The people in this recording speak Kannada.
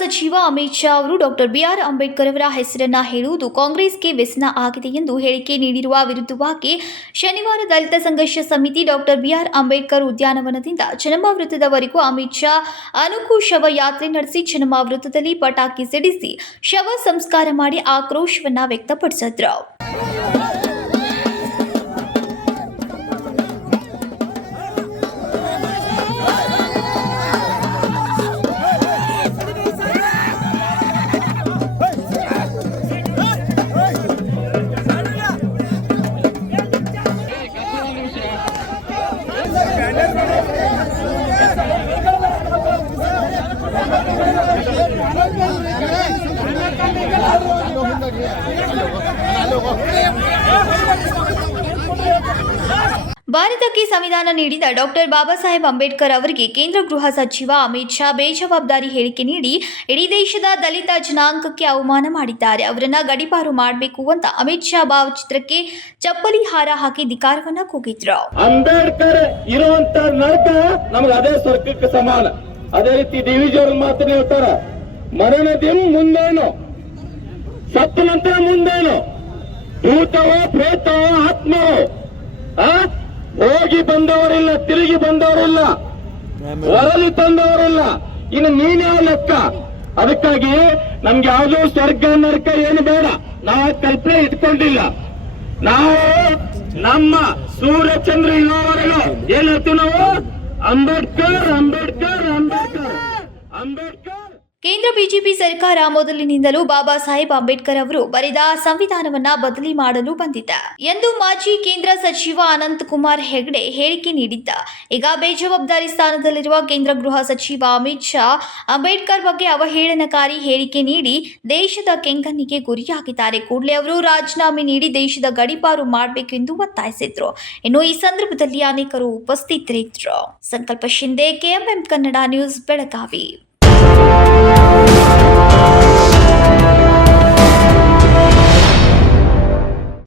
ಸಚಿವ ಅಮಿತ್ ಶಾ ಅವರು ಡಾಕ್ಟರ್ ಬಿಆರ್ ಅಂಬೇಡ್ಕರ್ ಅವರ ಹೆಸರನ್ನ ಹೇಳುವುದು ಕಾಂಗ್ರೆಸ್ಗೆ ವ್ಯಸನ ಆಗಿದೆ ಎಂದು ಹೇಳಿಕೆ ನೀಡಿರುವ ವಿರುದ್ಧವಾಗಿ ಶನಿವಾರ ದಲಿತ ಸಂಘರ್ಷ ಸಮಿತಿ ಡಾಕ್ಟರ್ ಬಿಆರ್ ಅಂಬೇಡ್ಕರ್ ಉದ್ಯಾನವನದಿಂದ ಚೆನ್ನಮ್ಮ ವೃತ್ತದವರೆಗೂ ಅಮಿತ್ ಶಾ ಅನುಕು ಶವ ಯಾತ್ರೆ ನಡೆಸಿ ಚನ್ನಮ್ಮ ವೃತ್ತದಲ್ಲಿ ಪಟಾಕಿ ಸಿಡಿಸಿ ಶವ ಸಂಸ್ಕಾರ ಮಾಡಿ ಆಕ್ರೋಶವನ್ನ ವ್ಯಕ್ತಪಡಿಸಿದ್ರು. ಭಾರತಕ್ಕೆ ಸಂವಿಧಾನ ನೀಡಿದ ಡಾಕ್ಟರ್ ಬಾಬಾ ಸಾಹೇಬ್ ಅಂಬೇಡ್ಕರ್ ಅವರಿಗೆ ಕೇಂದ್ರ ಗೃಹ ಸಚಿವ ಅಮಿತ್ ಶಾ ಬೇಜವಾಬ್ದಾರಿ ಹೇಳಿಕೆ ನೀಡಿ, ಇಡೀ ದೇಶದ ದಲಿತ ಜನಾಂಗಕ್ಕೆ ಅವಮಾನ ಮಾಡಿದ್ದಾರೆ. ಅವರನ್ನ ಗಡಿಪಾರು ಮಾಡಬೇಕು ಅಂತ ಅಮಿತ್ ಶಾ ಭಾವಚಿತ್ರಕ್ಕೆ ಚಪ್ಪಲಿ ಹಾರ ಹಾಕಿ ಧಿಕಾರವನ್ನ ಕೂಗಿದ್ರು. ಅಂಬೇಡ್ಕರ್ ಇರುವಂತ ನರಕ ನಮ್ಗೆ ಅದೇ ಸ್ವರ್ಗಕ್ಕೆ ಸಮಾನ. ಅದೇ ರೀತಿ ಡಿವಿಜಿ ಅವ್ರ ಮಾತನ್ನ ಹೇಳ್ತಾರ ಮುಂದೇನು? ಸತ್ತ ನಂತರ ಮುಂದೇನು? ಭೂತವೋ, ಪ್ರೇತವೋ, ಆತ್ಮವೋ? ಹೋಗಿ ಬಂದವರಿಲ್ಲ, ತಿರುಗಿ ಬಂದವರಿಲ್ಲ. ಹೊರಲಿ ತಂದವರಿಲ್ಲ. ಇನ್ನು ನೀನೇ ಲೆಕ್ಕ? ಅದಕ್ಕಾಗಿ ನಮ್ಗೆ ಯಾವುದೋ ಸ್ವರ್ಗ, ನರ್ಕ ಏನು ಬೇಡ. ನಾವು ಕಲ್ಪನೆ ಇಟ್ಕೊಂಡಿಲ್ಲ. ನಾವು ನಮ್ಮ ಸೂರ್ಯ ಚಂದ್ರ ಇರೋವರೆಗೂ ಏನ್ ಹೇಳ್ತೀವಿ ನಾವು? ಅಂಬೇಡ್ಕರ್ ಅಂಬೇಡ್ಕರ್ ಅಂಬೇಡ್ಕರ್. ಅಂಬೇಡ್ಕರ್. ಕೇಂದ್ರ ಬಿಜೆಪಿ ಸರ್ಕಾರ ಮೊದಲಿನಿಂದಲೂ ಬಾಬಾ ಸಾಹೇಬ್ ಅಂಬೇಡ್ಕರ್ ಅವರು ಬರೆದ ಸಂವಿಧಾನವನ್ನ ಬದಲಿ ಮಾಡಲು ಬಂದಿದ್ದ. ಎಂದು ಮಾಜಿ ಕೇಂದ್ರ ಸಚಿವ ಅನಂತ್ ಕುಮಾರ್ ಹೆಗ್ಡೆ ಹೇಳಿಕೆ ನೀಡಿದ್ದ. ಈಗ ಬೇಜವಾಬ್ದಾರಿ ಸ್ಥಾನದಲ್ಲಿರುವ ಕೇಂದ್ರ ಗೃಹ ಸಚಿವ ಅಮಿತ್ ಶಾ ಅಂಬೇಡ್ಕರ್ ಬಗ್ಗೆ ಅವಹೇಳನಕಾರಿ ಹೇಳಿಕೆ ನೀಡಿ ದೇಶದ ಕೆಂಗಣ್ಣಿಗೆ ಗುರಿಯಾಗಿದ್ದಾರೆ. ಕೂಡಲೇ ಅವರು ರಾಜೀನಾಮೆ ನೀಡಿ ದೇಶದ ಗಡಿಪಾರು ಮಾಡಬೇಕೆಂದು ಒತ್ತಾಯಿಸಿದ್ರು. ಇನ್ನು ಈ ಸಂದರ್ಭದಲ್ಲಿ ಅನೇಕರು ಉಪಸ್ಥಿತರಿದ್ದರು. Sankalp Shinde KMM Kannada news, Belagavi.